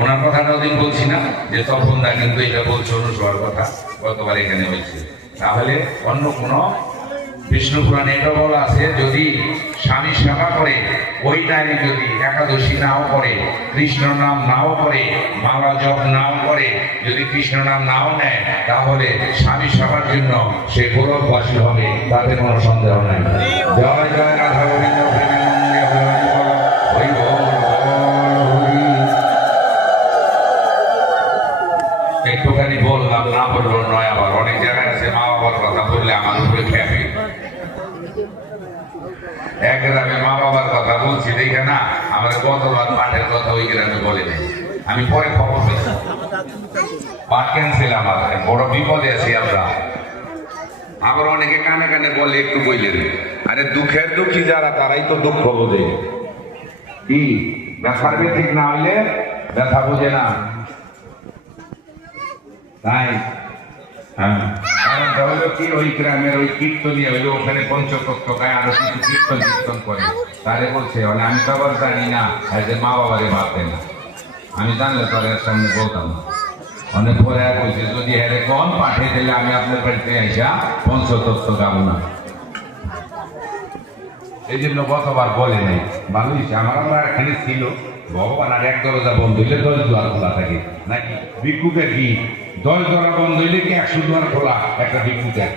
ওনার কথাটা ওদিন বলছি না যে তখন না কিন্তু এটা বলছে অনুসভার কথা গতবার এখানে হয়েছে। তাহলে অন্য কোনো বিষ্ণু পুরাণে এটা বলা আছে, যদি স্বামী সেবা করে ওই নারী যদি একাদশী নাও করে, কৃষ্ণ নাম নাও করে, মালা জপ নাও করে, যদি কৃষ্ণ নাম নাও নেয়, তাহলে স্বামী সেবার জন্য সে গৌরববাসী হবে, তাতে কোনো সন্দেহ নাই। জয় জয় রাধা গোবিন্দ প্রেমানন্দে হরি বল, হরি বল। একটুখানি বললাম, না বললো নয়। আবার অনেক জায়গায় আছে মা বাবার কথা বললে আমার উপরে খেপে। এক গ্রামে মা বাবার কথা বলছি, দেখে না আমাদের গতবার পাঠের কথা ওই গ্রামে বলে নেই। আমি পরে খবর পেয়েছি পাঠ ক্যান্সেল, আমার বড় বিপদে আছি আমরা। আবার অনেকে কানে কানে বলে একটু বইলেন, আরে দুঃখের দুঃখী যারা তারাই তো দুঃখ বোঝে। কি ব্যথার ঠিক না হইলে ব্যথা বোঝে না, তাই হ্যাঁ। কারণটা হলো কি, ওই গ্রামের ওই কীর্তনী হইলো, ওখানে পঞ্চতত্ত্ব গায়ে আরো কিছু কীর্তন কীর্তন করে। তারে বলছে মানে আমি তো আবার জানি না, যে মা বাবারে ভাবতেন না, আমি জানলে তাদের সামনে বলতাম না। অনেক পরে আর বলছে, যদি হ্যারে কোন পাঠিয়ে দিলে আমি আপনার বাড়িতে আইসা পঞ্চতত্ত্ব গাবো না। এই জন্য গতবার বলে নাই, ভালো হয়েছে। আমরা এখানে ছিল ভগবান, আর এক দরজা বন্ধ হইলে 10 দুয়ার খোলা থাকে নাকি? ভিক্ষুকের কি 10 দরজা বন্ধ হইলে কি 100 দুয়ার খোলা একটা ভিক্ষুকের?